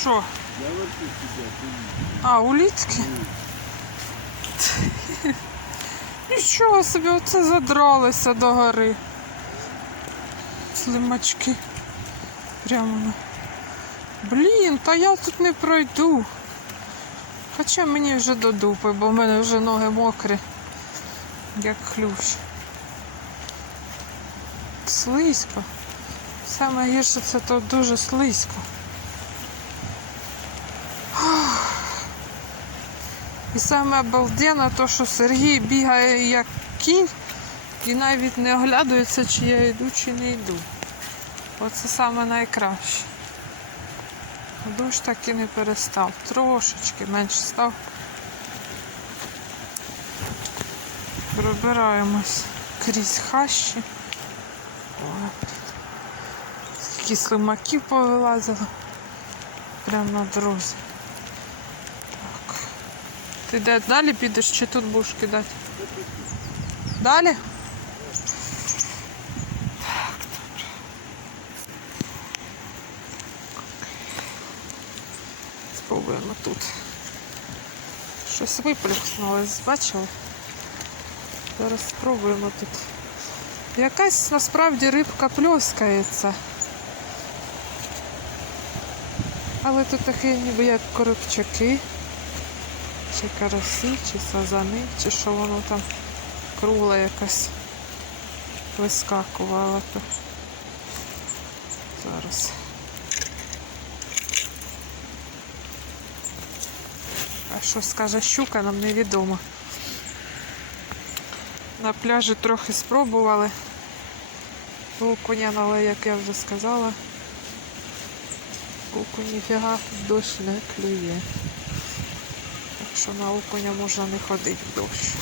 Що? А, улітки? Нічого собі, оце задралися до гори. Слимачки. Прямо на. Блін, та я тут не пройду. Хоча мені вже до дупи, бо в мене вже ноги мокрі, як хлющ. Слизько. Саме гірше це тут дуже слизько. Саме обалденно то, що Сергій бігає як кінь і навіть не оглядується, чи я йду, чи не йду. Оце саме найкраще. Дощ так і не перестав. Трошечки менше став. Пробираємось крізь хащі. Скільки слимаків повилазило. Прямо на дорозі. Ти де далі підеш чи тут будеш кидати? Далі? Так, добре. Спробуємо тут. Щось виплюхнулось, бачили? Зараз спробуємо тут. Якась насправді рибка пльоскається. Але тут такі ніби як коробчаки. Чи карасі, чи сазани, чи що воно там кругла якась вискакувала. То. Зараз. А що скаже щука, нам невідомо. На пляжі трохи спробували. Окуня, але як я вже сказала, окунь ніфіга дощ не клює. Що на окуня можна не ходити в дощ.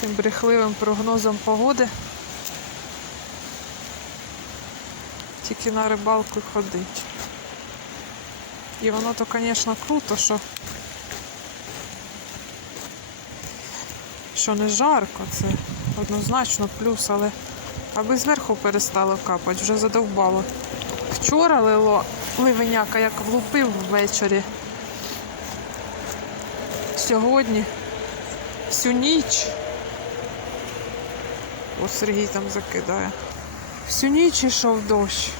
Цим брехливим прогнозом погоди. Тільки на рибалку ходить. І воно то, звісно, круто, що, що не жарко, це однозначно плюс, але аби зверху перестало капати, вже задовбало. Вчора лило ливеняка, як влупив ввечері. Сьогодні всю ніч. О, Сергій там закидає. Всю ніч йшов дощ.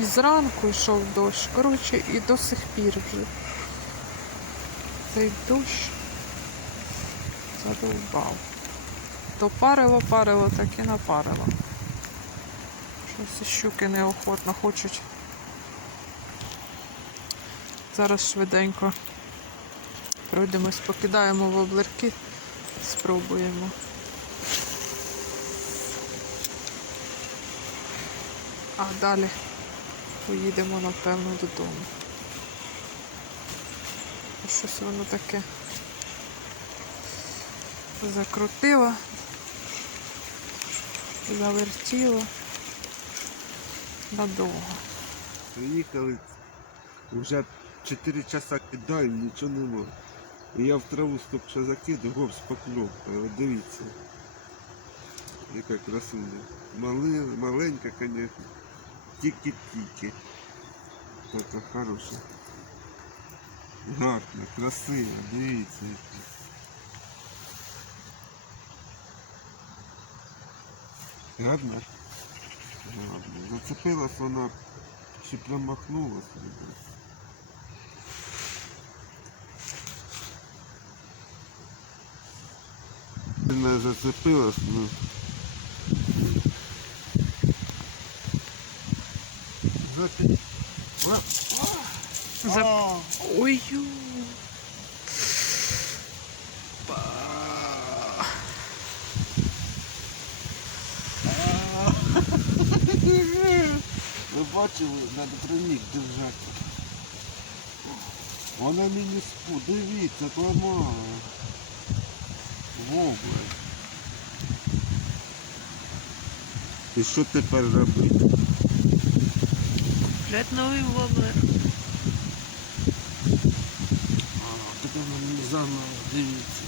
І зранку йшов дощ. Коротше, і до сих пір вже. Цей дощ задовбав. То парило, парило, так і напарило. Щось щуки неохотно хочуть. Зараз швиденько пройдемось, покидаємо воблерки, спробуємо. А далі поїдемо, напевно, додому. Щось воно таке закрутило, завертіло надовго. Приїхали, вже 4 часа кидаю, нічого нема. І я в траву стопча закидав, гоп з дивіться. Яка красуня. Мали, маленька, звісно. Тільки-тільки. Така хороша. Гарна, красива, дивіться. Яка. Гарна? Гарна. Зацепилась вона, чи промахнулась. мабуть. Сильно зацепилась, ну. Запи- А, За... бачили, треба тройник держати. Вона мені спу, дивіться, поламала. Вовка. І що тепер робити? Блять, новий воблер. А, тепер мені заново, дивіться.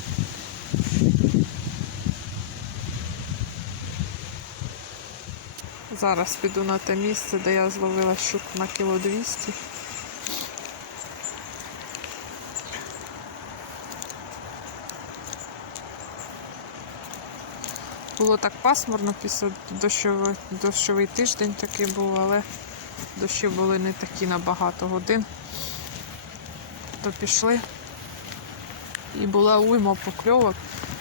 Зараз піду на те місце, де я зловила щуку на кіло 200. Було так пасмурно після дощовий, дощовий тиждень такий був, але дощі були не такі на багато годин. То пішли. І була уйма покльовок.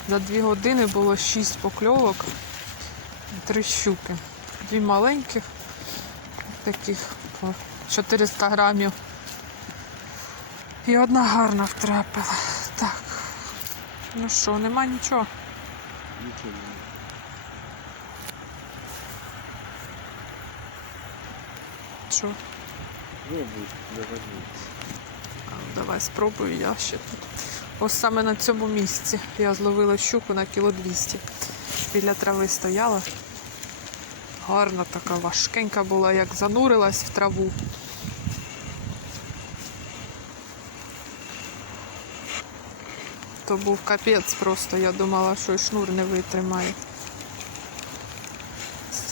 За дві години було шість покльовок, три щуки. Дві маленьких, таких по 400 грамів. І одна гарна втрапила. Так. Ну що, нема нічого. Нічого немає. Що? Давай спробую я ще тут. Ось саме на цьому місці я зловила щуку на кіло 200. Біля трави стояла. Гарна така важкенька була, як занурилась в траву. То був капець просто, я думала, що і шнур не витримає.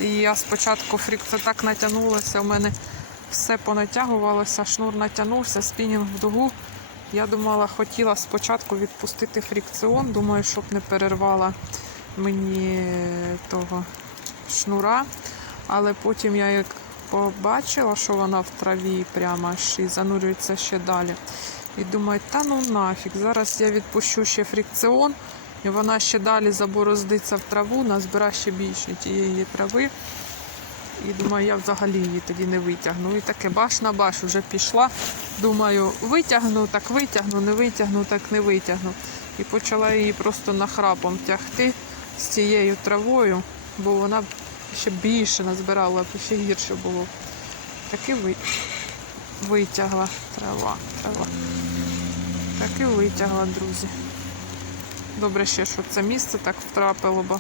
І я спочатку фрік це так натягнулася, у мене все понатягувалося, шнур натягнувся, спінінг в дугу. Я думала, хотіла спочатку відпустити фрикціон, думаю, щоб не перервала мені того шнура. Але потім я як побачила, що вона в траві прямо аж і занурюється ще далі. І думаю, та ну нафіг, зараз я відпущу ще фрикціон, і вона ще далі забороздиться в траву, назбира ще більше тієї трави. І думаю, я взагалі її тоді не витягну. І таке баш на баш вже пішла. Думаю, витягну, так витягну, не витягну, так не витягну. І почала її просто нахрапом тягти з цією травою, бо вона ще більше назбирала, ще гірше було. Таки ви... витягла трава, трава. Таки витягла, друзі. Добре ще, що це місце так втрапило, бо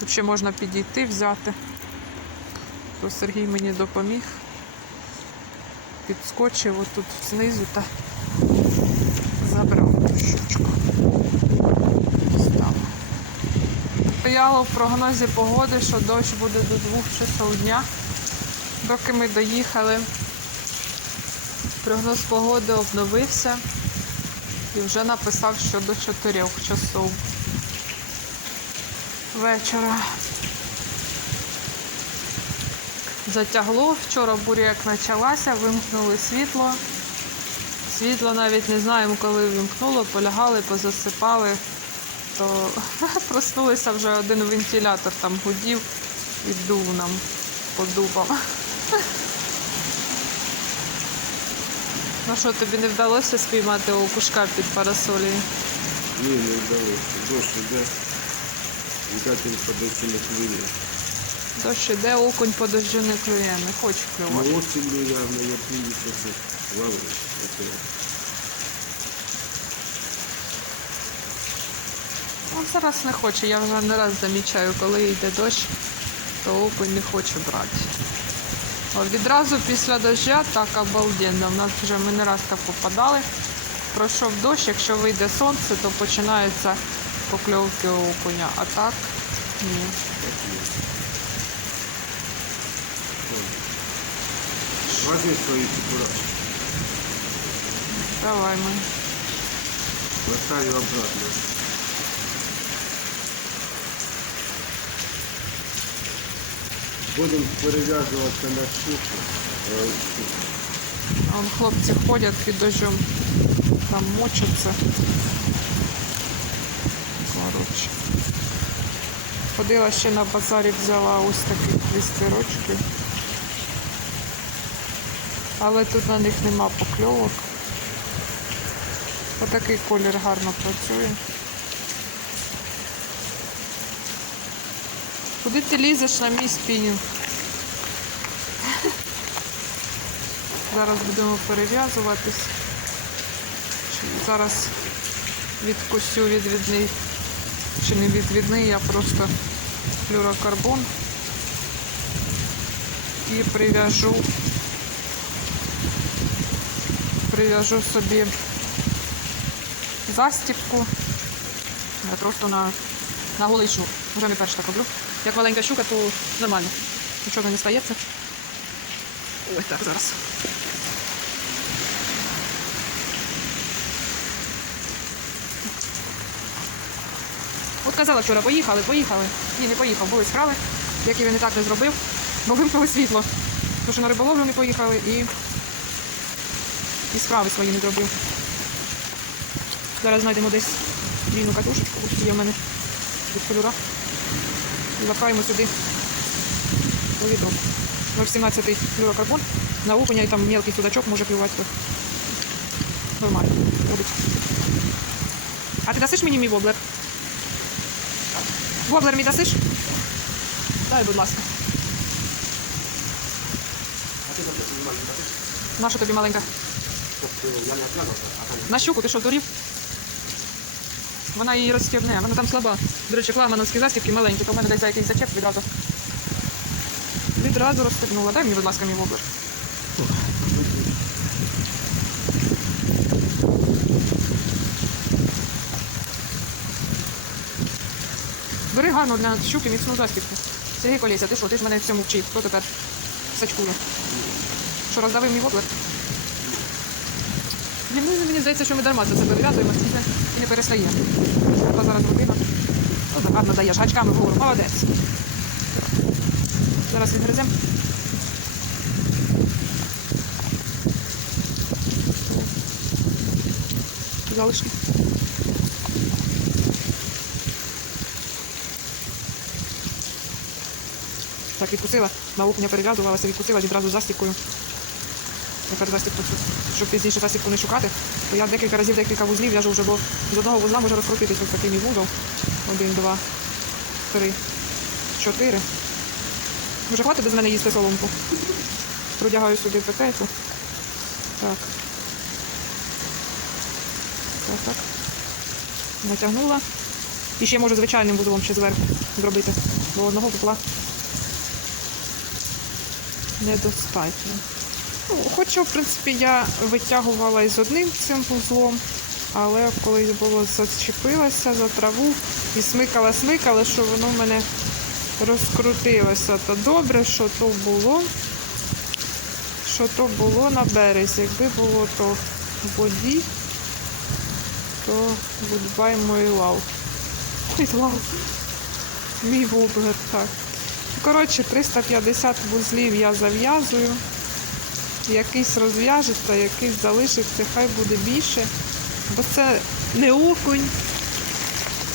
тут ще можна підійти, взяти то Сергій мені допоміг. Підскочив отут знизу та забрав ту щучку. Став. Стояло в прогнозі погоди, що дощ буде до двох часов дня. Доки ми доїхали, прогноз погоди обновився і вже написав, що до 4 часов вечора. Затягло. Вчора буря як почалася, вимкнули світло. Світло навіть не знаємо, коли вимкнуло, полягали, позасипали, то проснулися вже один вентилятор там гудів і дув нам по дубам. Ну що, тобі не вдалося спіймати окушка під парасолею? Ні, не вдалося. Дощ іде. Видать, він подойти не клює. Дощ іде, окунь по дощу не клює, не хоче клювати. Ну, осінню я на Японії це лаври. Оце. Ну, зараз не хоче, я вже не раз замічаю, коли йде дощ, то окунь не хоче брати. О, відразу після доща так обалденно. У нас вже ми не раз так попадали. Пройшов дощ, якщо вийде сонце, то починаються покльовки окуня. А так ні. Возьми свої чебурашки. Давай ми. Поставлю обратно. Будемо перев'язуватися на щуку. Е, Вон хлопці ходять під дощом, там мочаться. Коротше. Ходила ще на базарі, взяла ось такі твістирочки. Але тут на них нема покльовок. Отакий колір гарно працює. Куди ти лізеш на мій спінінг? Зараз будемо перев'язуватись. Зараз відкусю відвідний, чи не відвідний, я просто флюрокарбон і прив'яжу, прив'яжу собі застіпку. Я просто на, на голий шнур. Вже не перше так роблю. Як маленька щука, то нормально. Нічого не стається. Ой, так, зараз. От казала вчора, поїхали, поїхали. Ні, не поїхав, були справи, які він і так не зробив, бо вимкнули світло. Тому що на риболовлю не поїхали і, і справи свої не зробив. Зараз знайдемо десь вільну катушечку, ось є в мене від кольора. І запхаємо сюди у відро. 0,17 флюрокарбон. На окуня і там мелкий судачок може клювати. то Нормально буде. А ти дасиш мені мій воблер? Воблер мій дасиш? Дай, будь ласка. Наша тобі маленька? На щуку ти що, дурів? Вона її розстібне, вона там слаба. До речі, флагмановські застібки маленькі, то в мене десь за якийсь зачеп відразу. Відразу розстебнула. Дай мені, будь ласка, мій воблер. Бери гарно для щуки міцну застібку. Сергій Колєся, ти що, ти ж мене в цьому вчив. Хто тепер сачкує? Що роздавив мій воблер? Ні, ну, мені здається, що ми дарма це перев'язуємо і не, перестає. Треба зараз робити. Ну, гарно даєш, гачками вгору. Молодець. Зараз відгриземо. Залишки. Так, відкусила, на окуня перев'язувалася, відкусила відразу застіпкою. Цю, щоб пізніше застіпку не шукати, то я декілька разів декілька вузлів в'яжу вже, бо з одного вузла може розкрутитись ось такий мій вузол. Один, два, три, чотири. Може, хватить без мене їсти соломку? Продягаю сюди петельку. Так. Так, так. Натягнула. І ще можу звичайним вузлом ще зверху зробити, бо одного вузла недостатньо. Ну, хоча, в принципі, я витягувала із одним цим вузлом, але коли було зачепилася за траву і смикала, смикала, що воно в мене розкрутилося. То добре, що то було, що то було на березі. Якби було то в воді, то goodbye my love. Ой, love. Мій воблер, так. Коротше, 350 вузлів я зав'язую. Якийсь розв'яжеться, якийсь залишиться, хай буде більше. Бо це не окунь.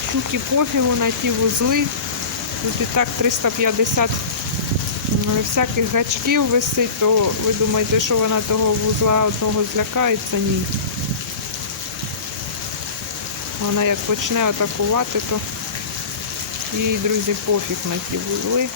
Щуки пофігу на ті вузли. Тут і так 350 всяких гачків висить, то ви думаєте, що вона того вузла одного злякається? Ні. Вона як почне атакувати, то їй, друзі, пофіг на ті вузли.